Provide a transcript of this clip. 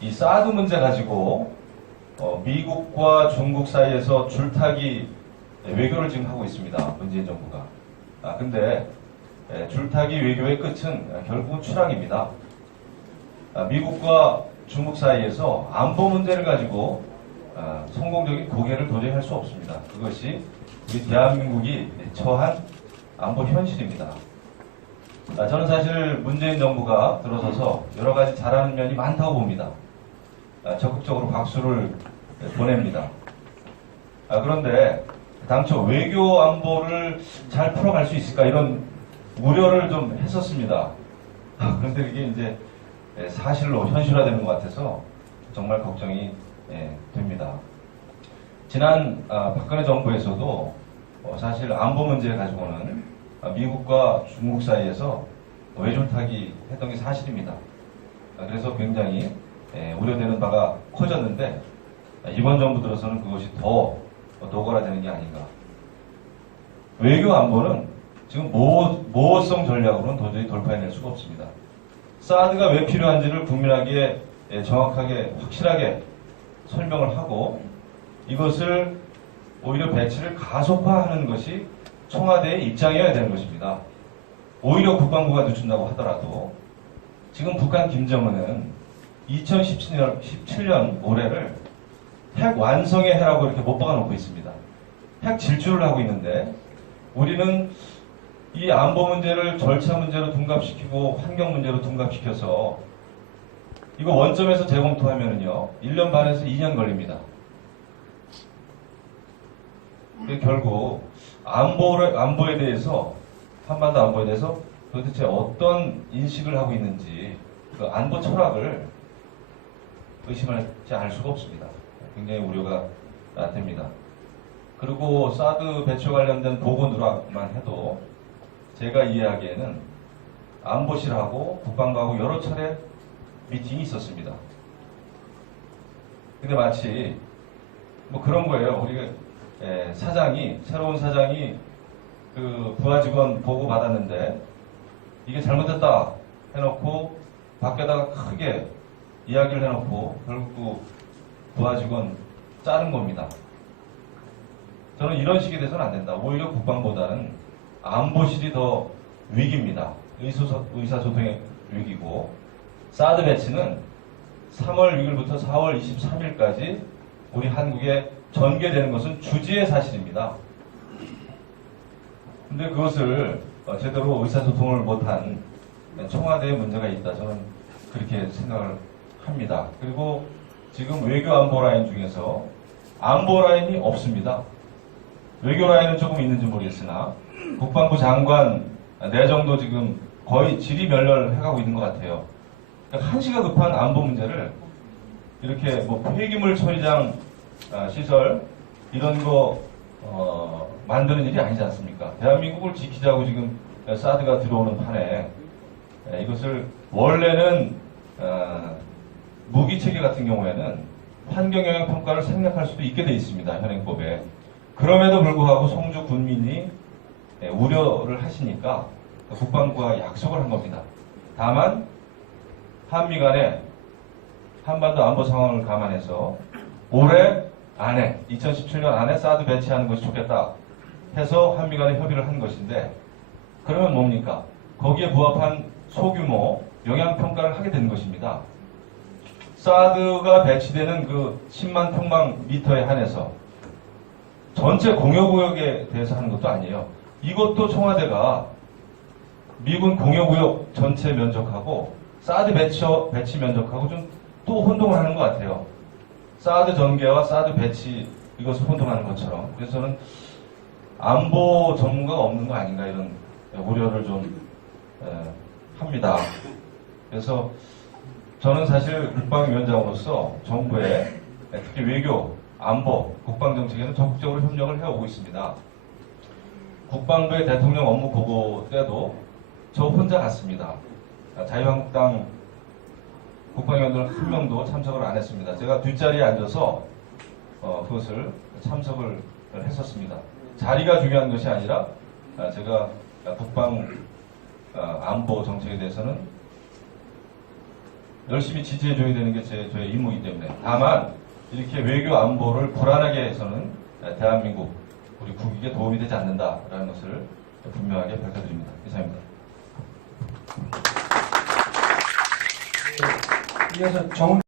이 사드 문제 가지고 미국과 중국 사이에서 줄타기 외교를 지금 하고 있습니다. 문재인 정부가. 근데 줄타기 외교의 끝은 결국은 추락입니다. 미국과 중국 사이에서 안보 문제를 가지고 성공적인 고개를 도저히 할 수 없습니다. 그것이 우리 대한민국이 처한 안보 현실입니다. 저는 사실 문재인 정부가 들어서서 여러 가지 잘하는 면이 많다고 봅니다. 적극적으로 박수를 보냅니다. 그런데 당초 외교 안보를 잘 풀어갈 수 있을까 이런 우려를 좀 했었습니다. 그런데 이게 이제 사실로 현실화되는 것 같아서 정말 걱정이 됩니다. 지난 박근혜 정부에서도 사실 안보 문제 가지고는 미국과 중국 사이에서 외줄타기 했던 게 사실입니다. 그래서 굉장히 우려되는 바가 커졌는데 이번 정부 들어서는 그것이 더 노골화되는 게 아닌가. 외교 안보는 지금 모호성 전략으로는 도저히 돌파해낼 수가 없습니다. 사드가 왜 필요한지를 국민에게 정확하게 확실하게 설명을 하고 이것을 오히려 배치를 가속화하는 것이 청와대의 입장이어야 되는 것입니다. 오히려 국방부가 늦춘다고 하더라도 지금 북한 김정은은 2017년 올해를 핵 완성의 해라고 이렇게 못 박아놓고 있습니다. 핵 질주를 하고 있는데 우리는 이 안보 문제를 절차 문제로 둔갑시키고 환경 문제로 둔갑시켜서 이거 원점에서 재검토하면은요 1년 반에서 2년 걸립니다. 결국 안보에 대해서 한반도 안보에 대해서 도대체 어떤 인식을 하고 있는지 그 안보 철학을 의심하지 않을 수가 없습니다. 굉장히 우려가 됩니다. 그리고 사드 배치 관련된 보고 누락만 해도 제가 이해하기에는 안보실하고 국방부하고 여러 차례 미팅이 있었습니다. 근데 마치 뭐 그런 거예요. 우리 새로운 사장이 그 부하 직원 보고 받았는데 이게 잘못됐다 해놓고 밖에다가 크게 이야기를 해놓고 결국 부하 직원 자른 겁니다. 저는 이런 식이 돼서는 안 된다. 오히려 국방보다는 안보실이 더 위기입니다. 의사소통의 위기고 사드 배치는 3월 6일부터 4월 23일까지 우리 한국에 전개되는 것은 주지의 사실입니다. 근데 그것을 제대로 의사소통을 못한 청와대에 문제가 있다. 저는 그렇게 생각을 합니다. 그리고 지금 외교 안보 라인 중에서 안보 라인이 없습니다. 외교 라인은 조금 있는지 모르겠으나 국방부 장관 내정도 지금 거의 질의멸렬해가고 있는 것 같아요. 그러니까 한시가 급한 안보 문제를 이렇게 뭐 폐기물 처리장 시설 이런 거 만드는 일이 아니지 않습니까? 대한민국을 지키자고 지금 사드가 들어오는 판에 이것을 원래는 무기 체계 같은 경우에는 환경 영향 평가를 생략할 수도 있게 돼 있습니다. 현행법에. 그럼에도 불구하고 송주 군민이 우려를 하시니까 국방부가 약속을 한 겁니다. 다만 한미 간에 한반도 안보 상황을 감안해서 올해 안에 2017년 안에 사드 배치하는 것이 좋겠다 해서 한미 간에 협의를 한 것인데 그러면 뭡니까? 거기에 부합한 소규모 영향평가를 하게 되는 것입니다. 사드가 배치되는 그 10만 평방미터에 한해서 전체 공여구역에 대해서 하는 것도 아니에요. 이것도 청와대가 미군 공여구역 전체 면적하고 사드 배치 면적하고 좀 또 혼동을 하는 것 같아요. 사드 전개와 사드 배치 이것을 혼동하는 것처럼. 그래서 저는 안보 전문가가 없는 거 아닌가 이런 우려를 좀 합니다. 그래서 저는 사실 국방위원장으로서 정부의 특히 외교, 안보, 국방정책에는 적극적으로 협력을 해오고 있습니다. 국방부의 대통령 업무 보고 때도 저 혼자 갔습니다. 자유한국당 국방위원들 한 명도 참석을 안 했습니다. 제가 뒷자리에 앉아서 그것을 참석을 했었습니다. 자리가 중요한 것이 아니라 제가 국방 안보 정책에 대해서는 열심히 지지해줘야 되는 게 저의 임무이기 때문에 다만 이렇게 외교 안보를 불안하게 해서는 대한민국 우리 국익에 도움이 되지 않는다라는 것을 분명하게 밝혀드립니다. 이상입니다. 이어서 정